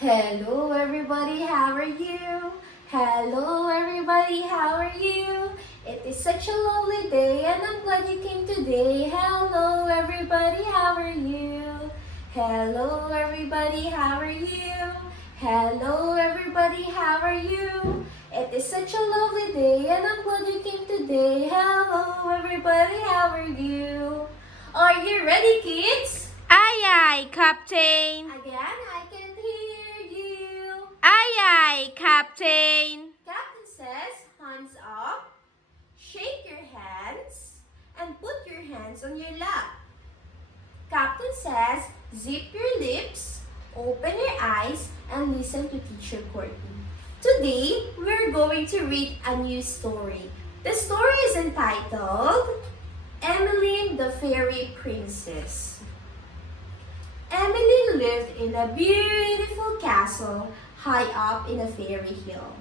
Hello everybody, how are you? Hello everybody, how are you? It is such a lovely day and I'm glad you came today. Hello everybody, how are you? Hello everybody, how are you? Hello everybody, how are you? It is such a lovely day and I'm glad you came today. Hello everybody, how are you? Are you ready, kids? Aye, aye, Captain. Again, I can hear you. Aye, aye, Captain. Captain says, hands up, shake your hands, and put your hands on your lap. Captain says, zip your lips, open your eyes, and listen to Teacher Courtney. Today, we're going to read a new story. The story is entitled, Emmeline the Fairy Princess. Emily lived in a beautiful castle high up in a fairy hill.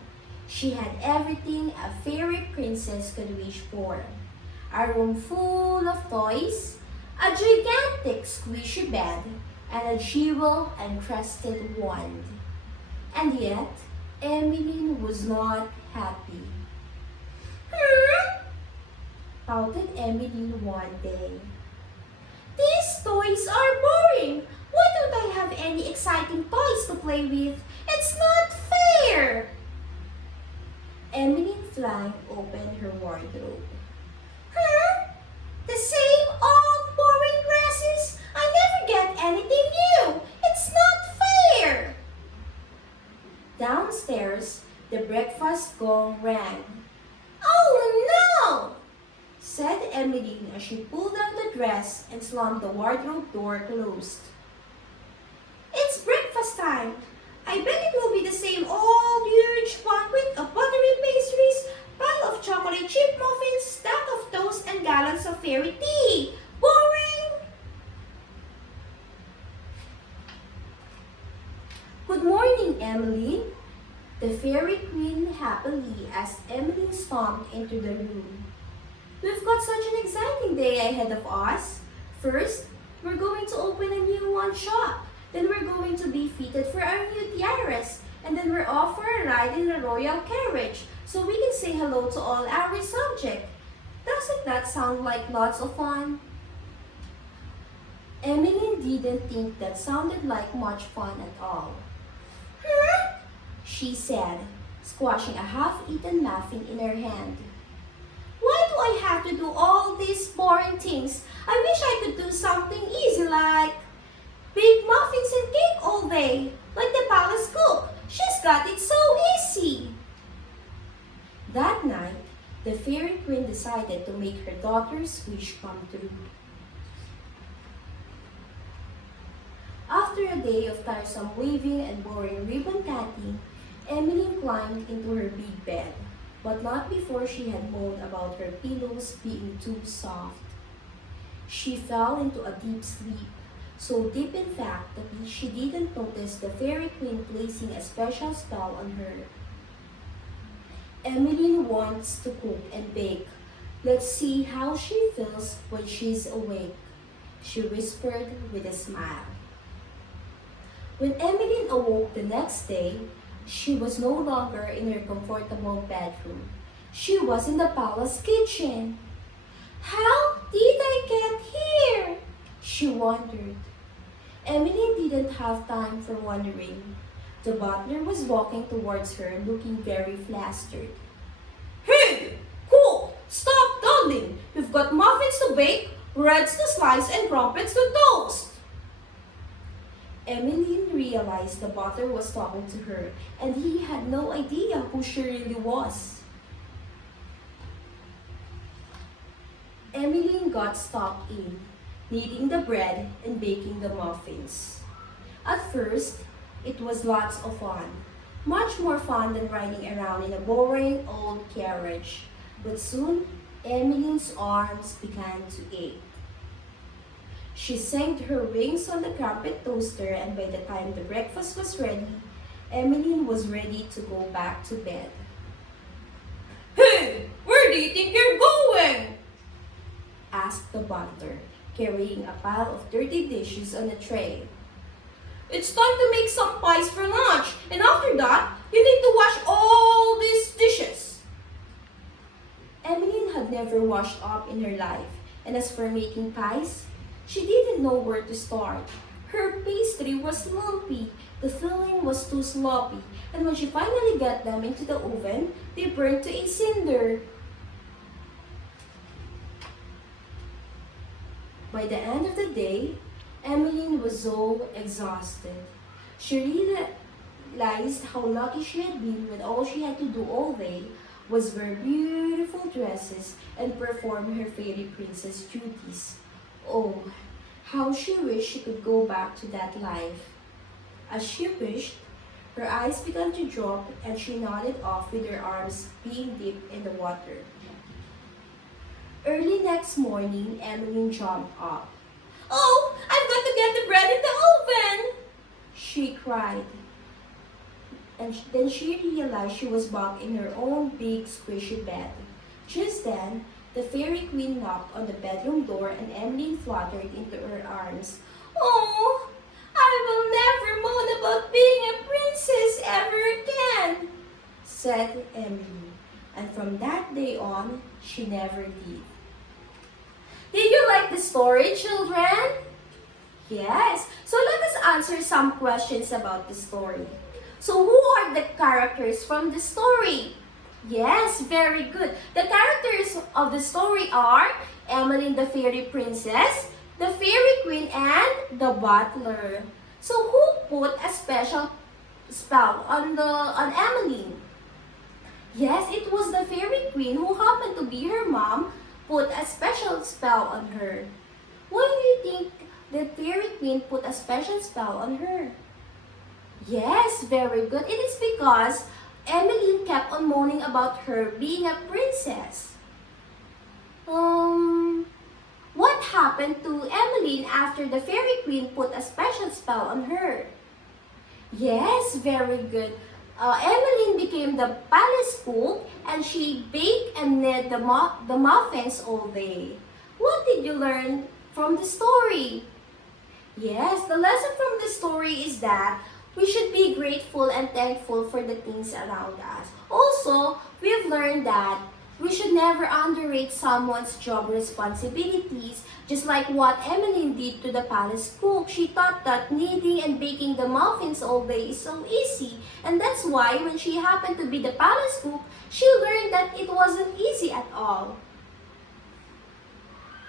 She had everything a fairy princess could wish for. A room full of toys, a gigantic squishy bed, and a jewel-encrusted wand. And yet, Emmeline was not happy. Pouted Emmeline one day. These toys are boring. Why don't I have any exciting toys to play with? It's not fair. Emmeline flung open her wardrobe. The same old boring dresses? I never get anything new. It's not fair. Downstairs, the breakfast gong rang. Oh no! Said Emmeline as she pulled out the dress and slammed the wardrobe door closed. It's breakfast time. I bet it will be the same old huge banquet of buttery pastries, pile of chocolate chip muffins, stack of toast, and gallons of fairy tea. Boring! Good morning, Emmeline. The fairy queen happily as Emmeline stomped into the room. We've got such an exciting day ahead of us. First, we're going to open a new wand shop. Then we're going to be fitted for our new tiaras. And then we're off for a ride in a royal carriage so we can say hello to all our subjects. Doesn't that sound like lots of fun? Emmeline didn't think that sounded like much fun at all. She said, squashing a half-eaten muffin in her hand. Why do I have to do all these boring things? I wish I could do something easy like bake muffins and cake all day, like the palace cook. She's got it so easy. That night, the fairy queen decided to make her daughter's wish come true. After a day of tiresome waving and boring ribbon cutting, Emmeline climbed into her big bed. But not before she had moaned about her pillows being too soft. She fell into a deep sleep, so deep in fact that she didn't notice the fairy queen placing a special spell on her. Emmeline wants to cook and bake. Let's see how she feels when she's awake, she whispered with a smile. When Emmeline awoke the next day, she was no longer in her comfortable bedroom. She was in the palace kitchen. How did I get here? She wondered. Emmeline didn't have time for wondering. The butler was walking towards her looking very flustered. Hey, cook! Stop dawdling! We've got muffins to bake, breads to slice, and crumpets to toast. Emmeline realized the butler was talking to her, and he had no idea who she really was. Emmeline got stuck in, kneading the bread and baking the muffins. At first, it was lots of fun, much more fun than riding around in a boring old carriage. But soon, Emmeline's arms began to ache. She sank her wings on the carpet toaster, and by the time the breakfast was ready, Emmeline was ready to go back to bed. Hey, where do you think you're going? Asked the butler, carrying a pile of dirty dishes on a tray. It's time to make some pies for lunch. as for making pies, she didn't know where to start. Her pastry was lumpy, the filling was too sloppy, and when she finally got them into the oven, they burned to a cinder. By the end of the day, Emmeline was so exhausted. She realized how lucky she had been when all she had to do all day was wear beautiful dresses and perform her fairy princess duties. Oh, how she wished she could go back to that life. As she wished, her eyes began to drop and she nodded off with her arms being dipped in the water. Early next morning, Emmeline jumped up. "Oh, I've got to get the bread in the oven!" she cried. And then she realized she was back in her own big squishy bed. Just then, the fairy queen knocked on the bedroom door and Emmeline fluttered into her arms. "Oh, I will never moan about being a princess ever again," said Emmeline. And from that day on, she never did. Did you like the story, children? Yes. So let us answer some questions about the story. So who are the characters from the story? Yes, very good. The characters of the story are Emmeline the fairy princess, the fairy queen, and the butler. So who put a special spell on Emmeline? Yes, it was the fairy queen who happened to be her mom put a special spell on her. Why do you think the fairy queen put a special spell on her? Yes, very good. It is because Emmeline kept on moaning about her being a princess. What happened to Emmeline after the fairy queen put a special spell on her? Yes, very good. Emmeline became the palace cook and she baked and knit the muffins all day. What did you learn from the story? Yes, the lesson from the story is that we should be grateful and thankful for the things around us. Also, we've learned that we should never underrate someone's job responsibilities, just like what Emmeline did to the palace cook. She thought that kneading and baking the muffins all day is so easy, and that's why when she happened to be the palace cook, she learned that it wasn't easy at all.